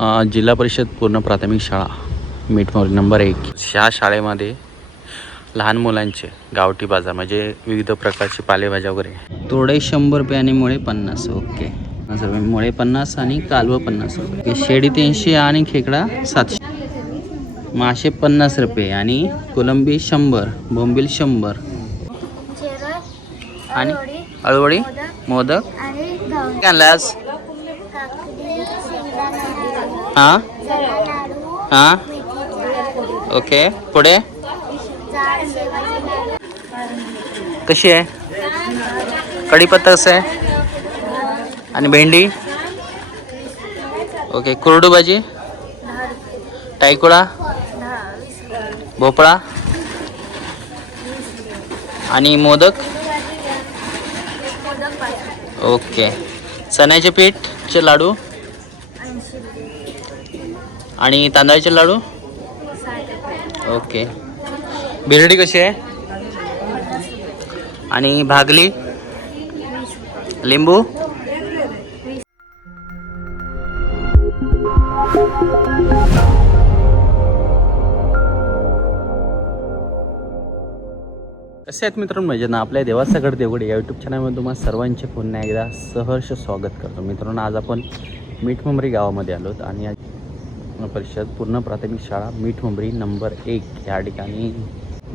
जिल्हा परिषद पूर्ण प्राथमिक शाळा मिठमोरी नंबर 1 ह्या शाळेमध्ये लहान मुलांचे गावठी बाजार म्हणजे विविध प्रकारचे पालेभाज्या वगैरे. तोडे 100 रुपये आणि मुळे 50. ओके. मुळे 50 आणि कालवं 50 रुपये. शेडी 300 आणि खेकडा 700. मासे 50 रुपये आणि कोलंबी 100, बोंबील 100 आणि अळवडी मोदक. काय आणलास? हां हां. ओके. पुढे कशी आहे? कढीपत्ता कसं आहे? आणि भेंडी. ओके. कुरडू भाजी, टायकुळा, भोपळा आणि मोदक. ओके. चण्याचे पीठचे लाडू आणि तांदळाचे लाडू. ओके. बिर्डी कशी आहे? आणि भागली, लिंबू. कसे आहेत मित्रांनो? मजेत ना? आपल्या देवासागड देवगड या यूट्यूब चॅनलमध्ये तुम्हाला सर्वांचे पुन्हा एकदा सहर्ष स्वागत करतो. मित्रांनो, आज आपण मिठमुंबरी गावामध्ये आलो आणि आज परिषद पूर्ण प्राथमिक शाळा मिठमुंबरी नंबर 1 या ठिकाणी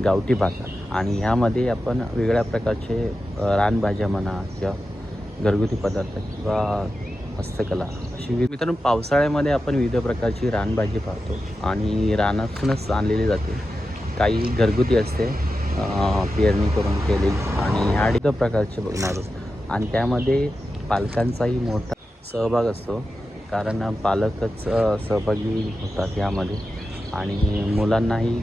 गावठी बाजार. आणि ह्यामध्ये आपण वेगळ्या प्रकारचे रानभाज्या म्हणा किंवा घरगुती पदार्थ किंवा हस्तकला अशी मित्रांनो पावसाळ्यामध्ये आपण विविध प्रकारची रानभाजी पाहतो आणि रानातूनच आणलेली जाते. काही घरगुती असते, पेरणी करून केली आणि ह्या विविध प्रकारचे बघणार. आणि त्यामध्ये पालकांचाही मोठा सहभाग असतो, कारण पालकच सहभागी होतात यामध्ये. आणि मुलांनाही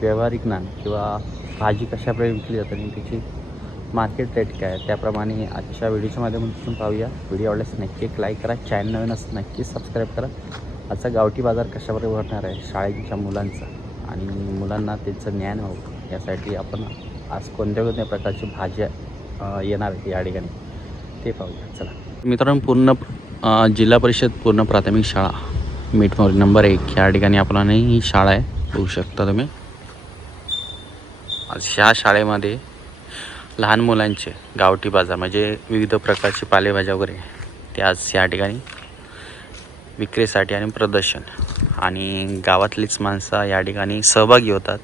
व्यावहारिक ज्ञान किंवा भाजी कशाप्रकारे विकली जाते आणि त्याची मार्केट रेट काय आहे त्याप्रमाणे आजच्या व्हिडिओच्या माध्यमातून पाहूया. व्हिडिओ आवडल्यास नक्की एक लाईक करा, चॅनल नवीन असं नक्की सबस्क्राईब करा. आजचा गावठी बाजार कशाप्रकारे भरणार आहे शाळेच्या मुलांचा आणि मुलांना त्याचं ज्ञान व्हावं यासाठी आपण आज कोणत्या कोणत्या प्रकारची भाज्या येणार आहेत या ठिकाणी ते पाहूया. चला मित्रांनो, पूर्ण जिल्हा परिषद पूर्ण प्राथमिक शाळा मिठमोरी नंबर 1 या ठिकाणी आपल्याला ही शाळा आहे, बघू शकता तुम्ही. आज ह्या शाळेमध्ये लहान मुलांचे गावठी बाजार म्हणजे विविध प्रकारचे पालेभाज्या वगैरे ते आज या ठिकाणी विक्रीसाठी आणि प्रदर्शन. आणि गावातलीच माणसं या ठिकाणी सहभागी होतात,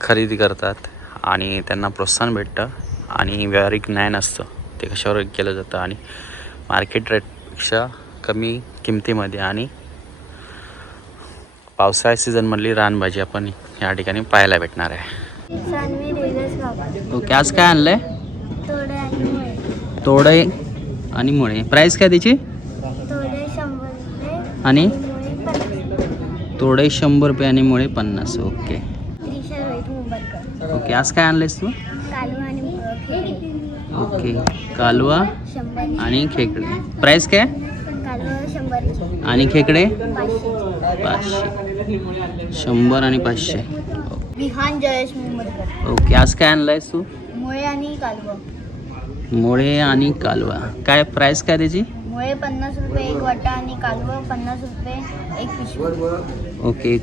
खरेदी करतात आणि त्यांना प्रोत्साहन भेटतं आणि व्यावहारिक ज्ञान असतं ते कशावर केलं जातं आणि मार्केट रेटपेक्षा कमी किमतीमध्ये आणि पावसाळ्या सीझनमधली रानभाजी आपण या ठिकाणी पाहायला भेटणार आहे. ओके. आज काय आणलंय? तोडे आणि मुळे. प्राईस काय त्याची? आणि तोडे 100 रुपये आणि मुळे 50. ओके. ओके. आज काय आणलंयस तू? ओके. कालवा आणि खेकडे. प्राईस काय? आणि खेकडे 500. 100 आणि 500. विहान जयेश मुंबईकर. ओके. आज काय आणलंयस तू? मुळे आणि कालवा. मुळे आणि कालवा. काय प्राईस काय त्याची? मुळे 50 रुपये एक वाटा आणि कालवा 50 रुपये एक पिशवी. ओके.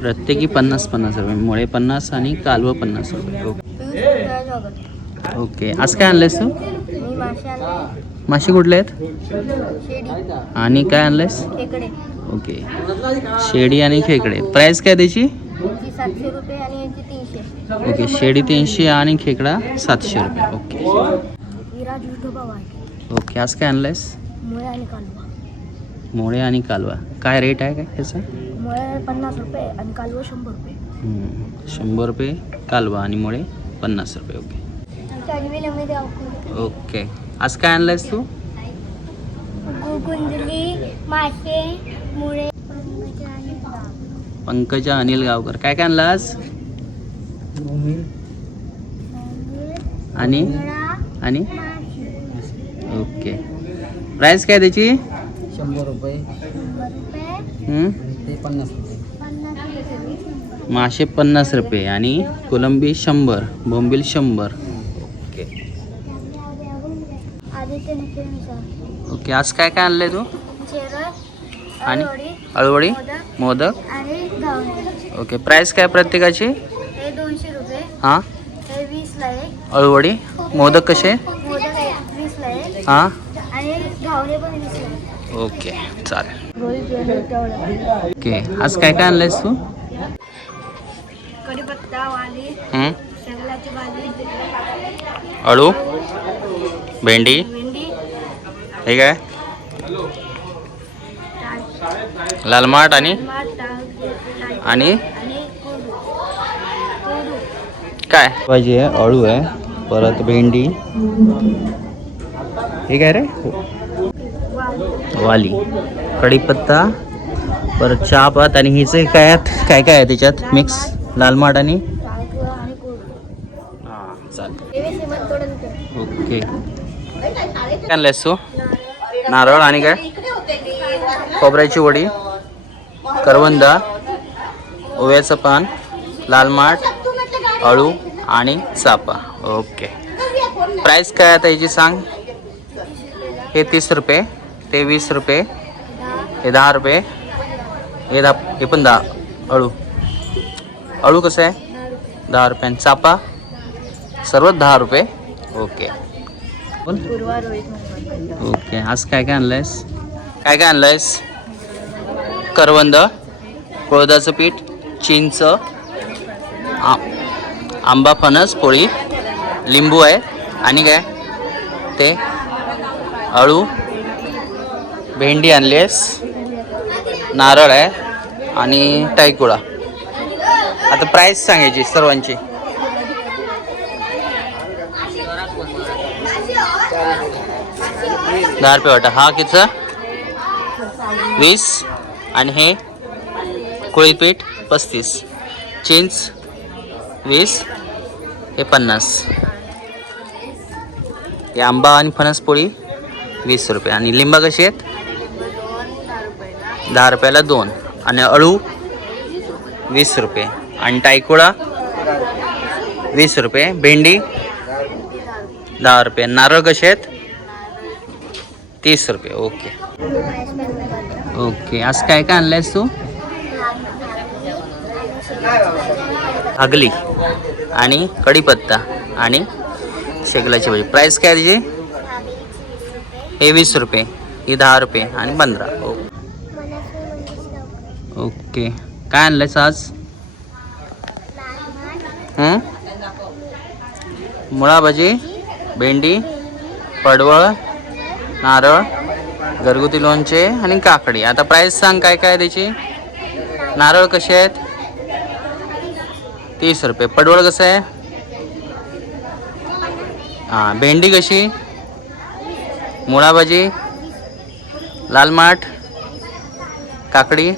प्रत्येकी 50 रुपये. मुळे 50 आणि कालवा 50 रुपये. ओके. आज काय आणलंयस तू? मी मासे आणले. मासे कुठले आहेत? शेडी आणि काय आणलंयस? खेकडे. ओके. शेडी आणि खेकडे. प्राईस काय त्याची? 700 रुपये आणि यांची 300. ओके. शेडी 300 आणि खेकडा 700 रुपये. ओके. विराज विठोबा वाघ. ओके. आज काय आणलंयस? मुळे आणि कालवा. मुळे आणि कालवा. काय रेट आहे काय ह्याचा? मुळे 50 रुपये आणि कालवा 100 रुपये. 100 रुपये कालवा आणि मुळे 50 रुपये. ओके. ओके. आज काय आणलंयस तू? कुंडली, मासे, मुळे. पंकजा अनिल गावकर. काय काय आणलं आज? आणि आणि ओके. प्राईस काय त्याची? 100 रुपये. ते 50 रुपये. मासे 50 रुपये आणि कोलंबी 100, बोंबील 100. ओके. आज काय काय आणलंय तू? शेरळ आणि अळूवडी, अळूवडी, मोदक मोदक. आणि घावणे. ओके, प्राईस काय प्रत्येकाची? हे 200 रुपये. हां. हे 20ला आहे. अळूवडी, मोदक कसे? मोदक 20ला आहे. हां. आणि घावणे पण 20ला आहे. ओके, चालेल. ओके, आज काय काय आणलंयस तू? कढीपत्ता, वाली, हं? शेंगलाची भाजी, अळू, भेंडी, भेंडी, हे काय? ताट, लाल माठ आणि ताट आणि आणि कोरडू. काय भाजी आहे? अळू आहे, परत भेंडी, हे काय रे? वाली, कढीपत्ता, परत चहा पात आणि हिचं काय आहे? काय काय आहे त्याच्यात मिक्स? लाल माठ आणि आणि कोरडू. हां, चालेल. हे श्रीमंत तोडून कर. ओके, काय आणलंयस तू? नारळ आणि काय? खोबऱ्याची वडी, करवंदा, ओव्याचं पान, लाल माठ, अळू आणि चापा. ओके, प्राईस काय आता याची सांग? हे 30 रुपये, ते 20 रुपये, हे 10 रुपये, हे पण 10. अळू, अळू कसं आहे? 10 रुपये. आणि चापा सर्व 10 रुपये. ओके, बोल. ओके, आज काय काय आणलंयस? काय काय आणलंयस? करवंद, कोळदाचं पीठ, चिंच, आंबा, फणस, पोळी, लिंबू आहे आणि काय ते अळू, भेंडी आणलीस, नारळ आहे आणि टायकुळा. आता प्राईस सांगायची सर्वांची. 10 रुपये वाटा. हा कितीचा? 20. आणि हे कोळीपीठ 35, चिंच 20, हे 50, हे आंबा आणि फणस पोळी 20 रुपये. आणि लिंबा कशी आहेत? 10 रुपयाला 2. आणि अळू 20 रुपये. आणि टायकुळा 20 रुपये. भेंडी 10 रुपये. नारळ कसे आहेत? 30 रुपये. ओके ओके, आज काय काय आणलंयस तू? भागली आणि कढीपत्ता आणि शेगलाची भाजी. प्राईस काय त्याची? हे 20 रुपये, ही 10 रुपये आणि 15. ओके, काय आणलंयस आज? मुळा भाजी, भेंडी, पडवळ, नारळ, घरगुती लोणचे आणि काकडी. आता प्राईस सांग काय काय त्याची? नारळ कसे आहेत? 30 रुपये. पडवळ कसं आहे? हां. भेंडी कशी? मुळा भाजी, लाल माठ, काकडी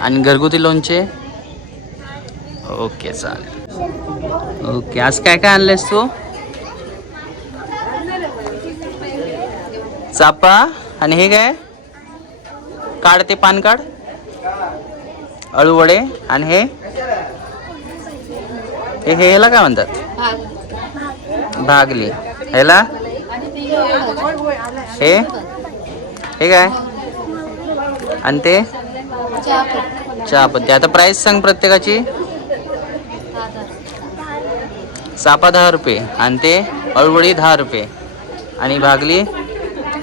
आणि घरगुती लोणचे. ओके, चालेल. ओके, आज काय काय आणलंयस तू? चापा आणि हे काय? काढ ते पान काढ. अळूवडे आणि हे ह्याला काय म्हणतात? भागली. ह्याला हे काय? आणि ते चहापत्ती. आता प्राईस सांग प्रत्येकाची. चापा 10 रुपये आणि ते अळूवडी 10 रुपये आणि भागली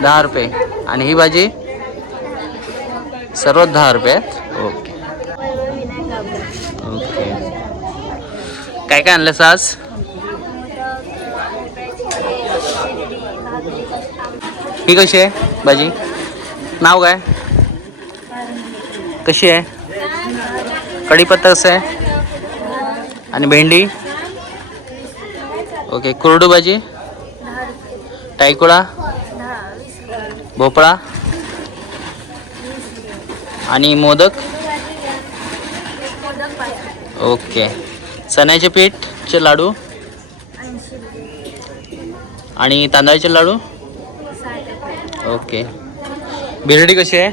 10 रुपये आणि ही भाजी सर्व 10 रुपये. ओके ओके, काय काय आणलंस आज? ही कशी आहे भाजी? नाव काय? कशी आहे? कढीपत्ता कसं आहे? आणि भेंडी. ओके, कोरडू भाजी, टायकुळा, भोपळा आणि मोदक. ओके, चण्याचे पीठचे लाडू आणि तांदळाचे लाडू. ओके, बिरडी कशी आहे?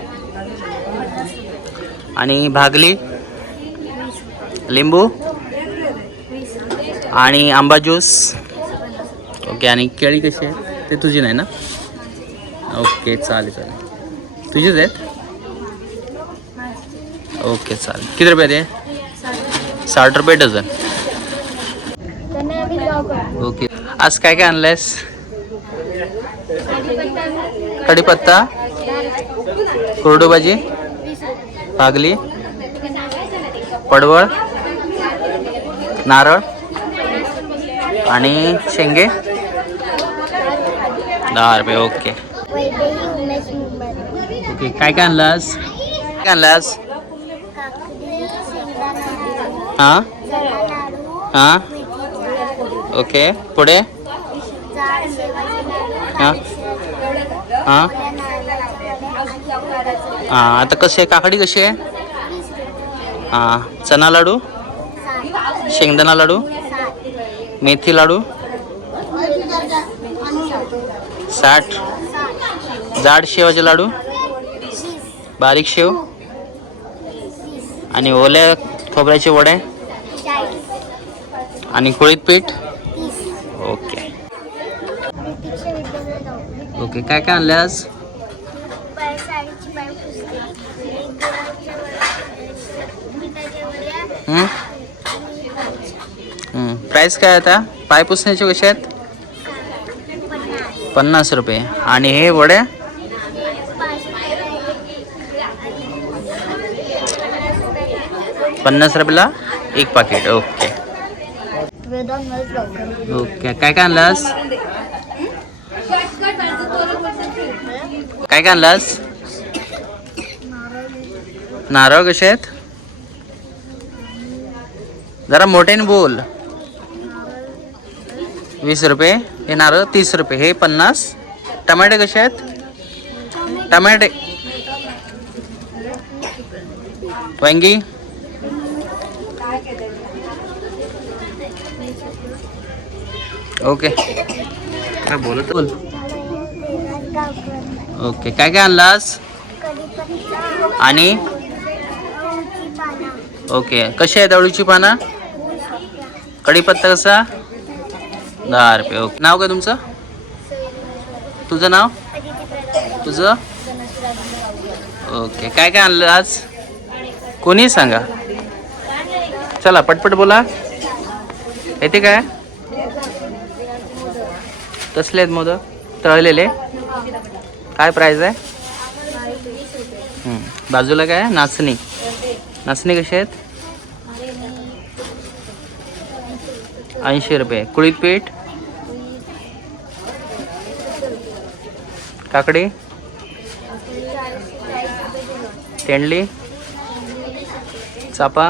आणि भागली, लिंबू आणि आंबा ज्यूस. ओके, आणि केळी कशी आहे? ते तुझी नाही ना? ओके, चालेल चालेल. तुझेच आहेत? ओके चालेल. किती रुपये ते? 60 रुपये डझन. ओके. आज काय काय आणलंयस? कढीपत्ता, कोरडू भाजी, भागली, पडवळ, नारळ आणि शेंगे 10 रुपये. Okay okay. काय काय आणलास? काय आणलास? हां हां. ओके. पुढे? हां हां हां. आता कशी आहे काकडी? कशी आहे? हां. चना लाडू, शेंगदाणा लाडू, मेथी लाडू 60. जाड शेवाचे लाडू, बारीक शेव आणि ओल्या खोबऱ्याचे वडे आणि कुळीत पीठ. Okay okay. काय काय आणल्यास? प्राईस काय आता? पाय पुसण्याचे कसे आहेत? 50 रुपये. आणि हे वड्या? 50 रुपयाला एक पाकिट. Okay okay. काय काय आणलास? काय काय आणलास? नारळ कसे आहेत? जरा मोठ्याने बोल. 20 रुपये. हे नारळ 30 रुपये. हे 50. टमाटे कसे आहेत? टमाटे. वांगी? ओके. काय बोलत बोल. ओके. काय काय आणलास? आणि ओके. कशी आहेत अळूची पानं? कढीपत्ता कसा? 10 रुपये. ओके. नाव काय तुमचं? तुझं नाव? तुझं? ओके. काय काय आणलं आज? कोणी सांगा. चला पटपट बोला. येते काय? कसले आहेत मोदक? तळलेले. काय प्राईस आहे? बाजूला काय? नाचणी. नाचणी कशी आहेत? 80 रुपये. कुळीत पीठ, काकडी, तेंडली, चापा,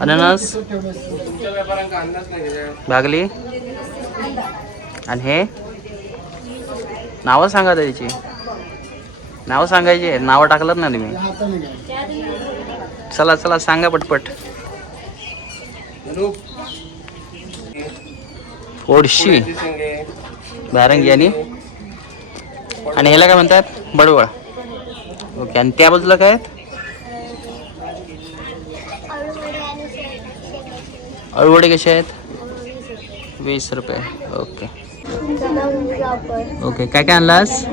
अननस, भागली. आणि हे नावं सांगा त्याची. नावं सांगायची. नावं टाकलं ना तुम्ही. चला चला सांगा पटपट. फोडशी, बारंगी आणि ह्याला काय म्हणतात? बडवळ. ओके. आणि त्या बाजूला काय आहेत? अळूवडे कसे आहेत? 20 रुपये. Okay okay. काय काय आणलास?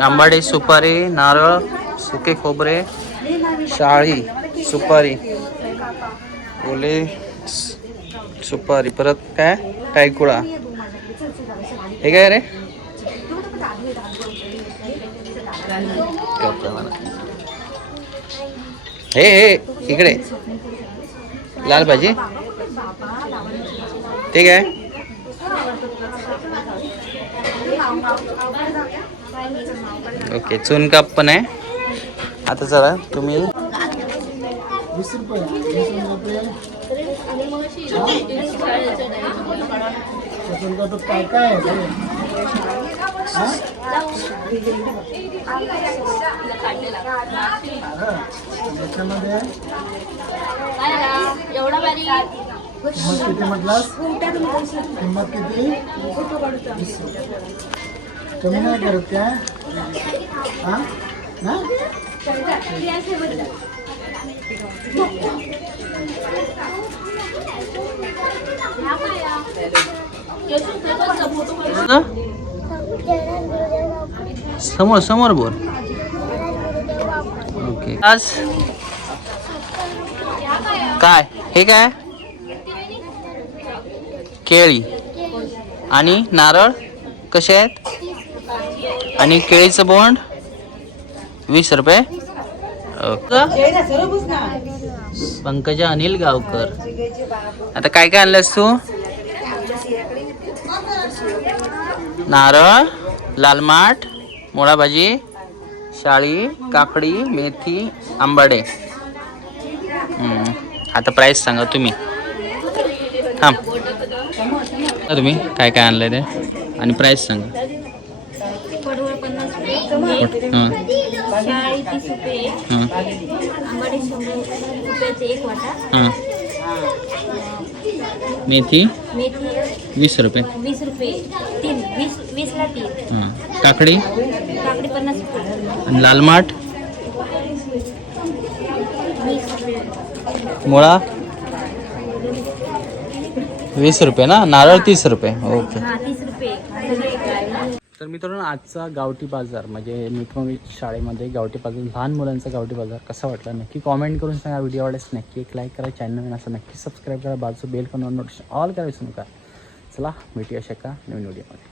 आंबाडी, सुपारी, नारळ, सुके खोबरे, शाळी, सुपारी, ओले सुपारी, परत काय? टायकुळा. हे काय रे? हे हे इकडे लाल भाजी. ते काय? ओके. चुनकाप पण आहे. आता चला तुम्ही 20 रुपये. काय काय आहे? त्याच्यामध्ये किंमत किती म्हटलास? किंमत किती? कमी नाही करत काय? हां हां. समोर समोर बोल. ओके. आज काय हे काय केळी आणि नारळ कसे आहेत आणि केळीचं बोंड 20 रुपये. पंकजा अनिल गावकर. आता काय काय आणलंस तू? नारळ, लाल माठ, मुळा भाजी, शाळी, काकडी, मेथी, आंबाडे. आता प्राइस सांगा तुम्ही. हां तुम्ही काय काय आणलंय ते आणि प्राइस सांगा. पडवळ 50 रुपये, हां शाळी 30 रुपये, हां आंबाडे 100 रुपयाचे एक वाटा, हां. मेथी मेथी 20 रुपये. 20 रुपये 3, 20 ला 3. हां. काकडी काकडी 50 रुपये, आणि लाल माठ, 20 रुपये, मुळा 20 रुपये ना. नारळ 30 रुपये. ओके. हा 30 रुपये. तर मित्रांनो आजचा गावठी बाजार म्हणजे मिठमंगरी शाळेमध्ये गावठी बाजार, लहान मुलांचा गावठी बाजार कसा वाटला नक्की कॉमेंट करून सांगा. व्हिडिओ आवडल्यास नक्की एक लाईक करा. चॅनल असं नक्की सबस्क्राईब करा. बाजू बेल करून नोटिफिकेशन ऑल करा विसरू नका. चला भेटूया अशा का नवीन व्हिडिओमध्ये.